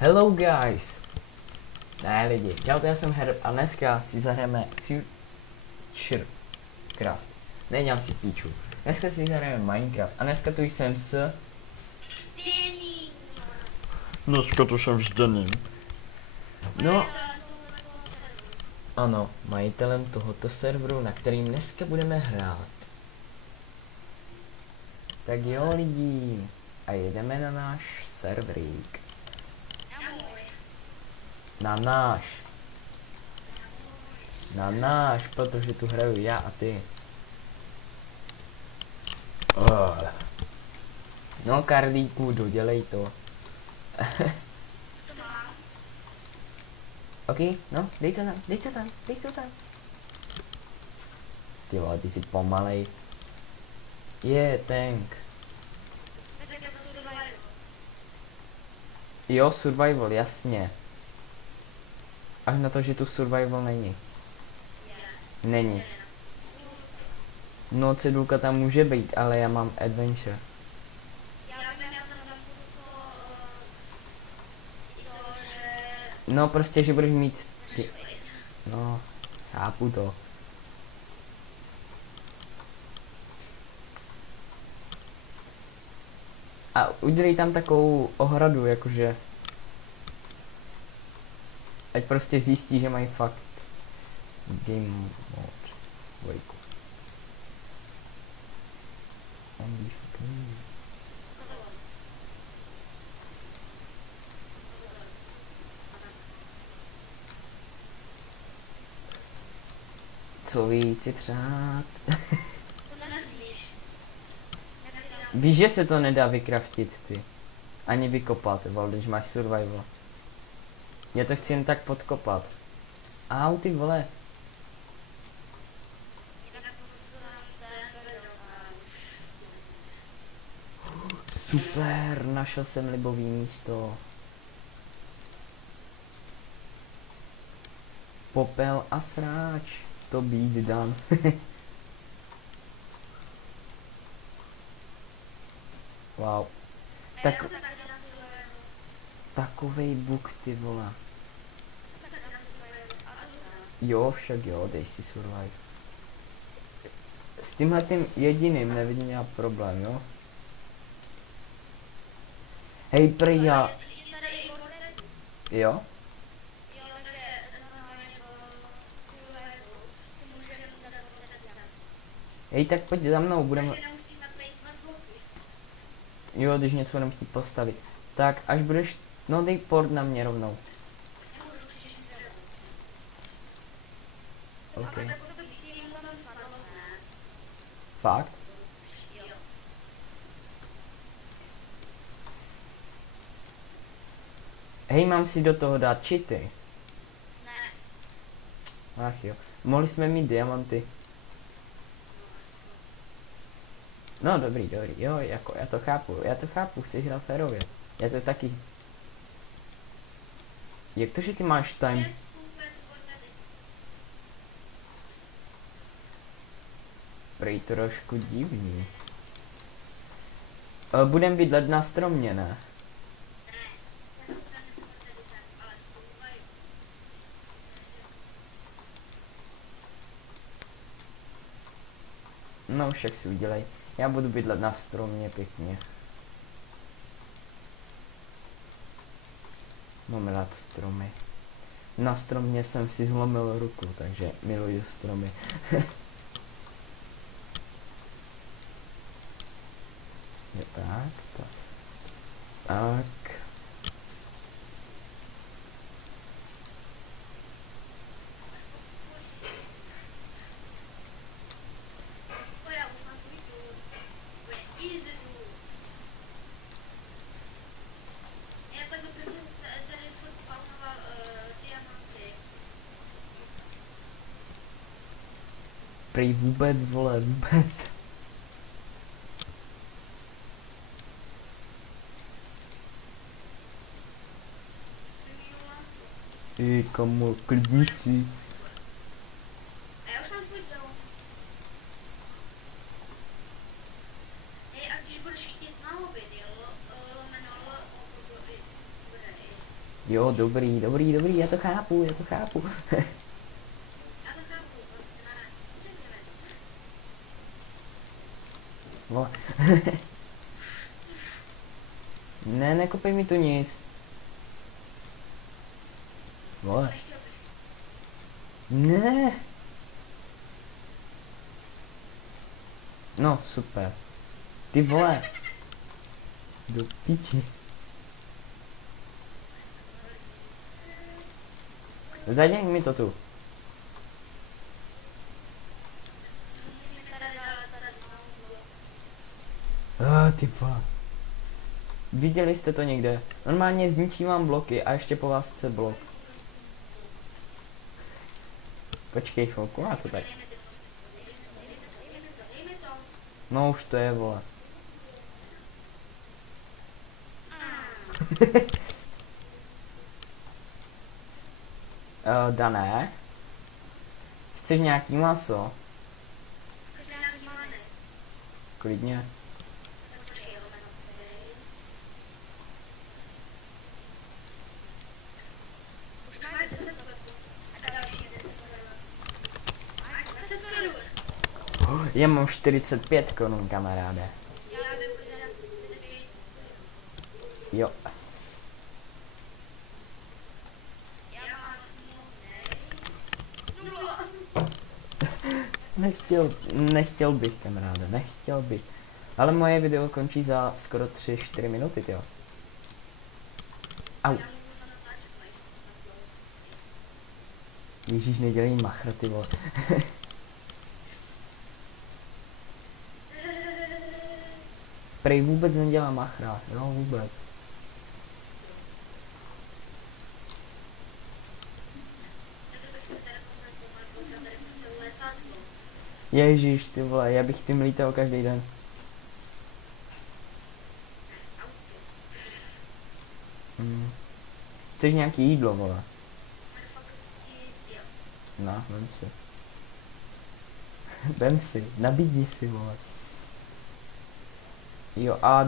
Hello guys! Ne lidi, čau, já jsem Herb a dneska si zahrajeme Futurecraft. Nedělám si píču. Dneska si zahrajeme Minecraft a dneska tu jsem s... Dneska tu jsem s Denim. No, ano, majitelem tohoto serveru, na kterým dneska budeme hrát. Tak jo lidi, a jedeme na náš serverík. Na náš, protože tu hraju já a ty. No Karlíku, dodělej to. OK, no, dej to tam. Ty vole, ty jsi pomalej. Tank. Jo, survival, jasně. Až na to, že tu survival není. Není. No, cedulka tam může být, ale já mám adventure. No, prostě, že budeš mít... No, chápu to. A udělej tam takovou ohradu, jakože... Ať prostě zjistí, že mají fakt... Game mode. Dvojku. Co víc si přát? Víš, že se to nedá vykraftit, ty. Ani vykopat, když máš survival. Já to chci jen tak podkopat. Au, ty vole. Super, našel jsem libový místo. Popel a sráč. To být dan. Wow. Tak... Takovej buk, ty vole. Jo, však jo, dej si survive. S tímhletým jediným nevidím já problém, jo? Hej, prej já... Jo? Hej, tak pojď za mnou, budeme... Jo, když něco budeme chtít postavit. Tak, až budeš... No, dej port na mě rovnou. OK. Fakt? Hej, mám si do toho dát cheaty. Ach jo. Mohli jsme mít diamanty. No dobrý, jo, jako já to chápu, chceš hrát férově. Já to taky. Jak to, že ty máš time? Prej trošku divný. Budem bydlet na stromě, ne? No však si udělej. Já budu bydlet na stromě pěkně. Mám rád stromy. Na stromě jsem si zlomil ruku, takže miluju stromy. Je tak. Prej vůbec, vole, vůbec. Kamo, klidnici. Jo, dobrý, dobrý, dobrý, já to chápu, já to chápu. Vole. Ne, nekopej mi tu nic. Vole. Ne. No, super. Ty vole. Do piči. Zaděň mi to tu. Ty vole. Viděli jste to někde? Normálně zničí vám bloky a ještě po vás chce blok. Počkej chvilku, a to tak. No už to je, vole. Dané? Chceš nějaký maso? Klidně. Já mám 45 korun, kamaráde. Jo. Nechtěl bych, kamaráde, nechtěl bych. Ale moje video končí za skoro 3-4 minuty, jo. Au. Ježíš, nedělej machra, ty vole. Prej vůbec nedělá machra, jo, vůbec. Ježíš, ty vole, já bych tím lítal každý den. Chceš nějaký jídlo, vole? No, vem si. Vem si, nabídni si, vole. Jo, a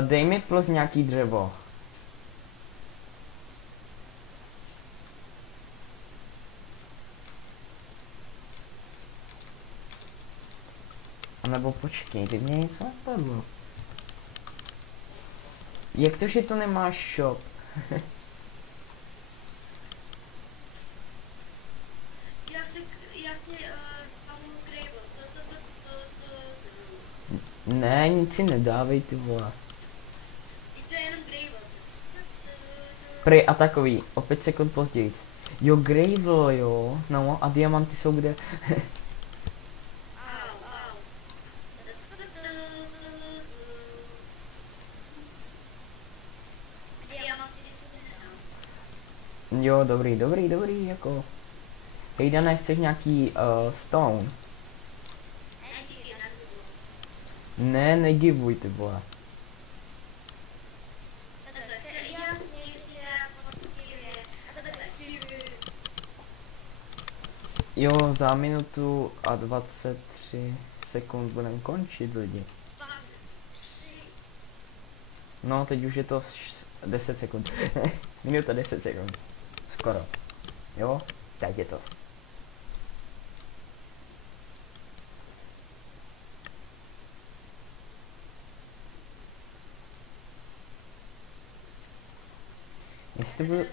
dej mi plus nějaký dřevo. A nebo počkej, ty mě něco napadlo. Jak to, že to nemáš shop? Ne, nic si nedávej, ty vole. Prej a takový, o 5 sekund později. Jo, Gravel, jo, no a diamanty jsou kde? Jo, dobrý, dobrý, dobrý, jako. Hej, Dané, chceš nějaký stone? Ne, negivuj, ty vole. Jo, za minutu a 23 sekund budeme končit, lidi. No, teď už je to 10 sekund. Minuta 10 sekund. Skoro. Jo, teď je to. Jestli budu...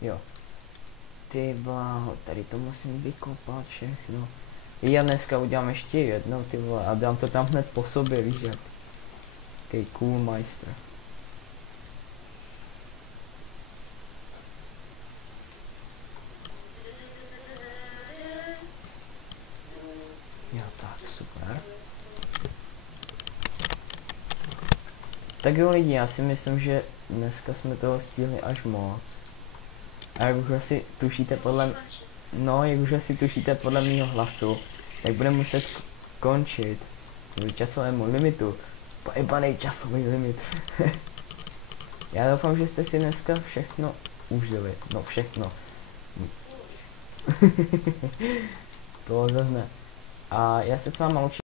Jo. Ty bláho, tady to musím vykopat všechno. Já dneska udělám ještě jednou, ty vole, a dám to tam hned po sobě, víš jak. Okay, cool majster. Jo, tak, super. Tak jo lidi, já si myslím, že dneska jsme toho stihli až moc. A jak už asi tušíte podle... No, jak už asi tušíte podle mýho hlasu, tak budeme muset končit. Kvůli časovému limitu. Pojebanej časový limit. Já doufám, že jste si dneska všechno užili. No, všechno. To zase ne. A já se s váma loučím.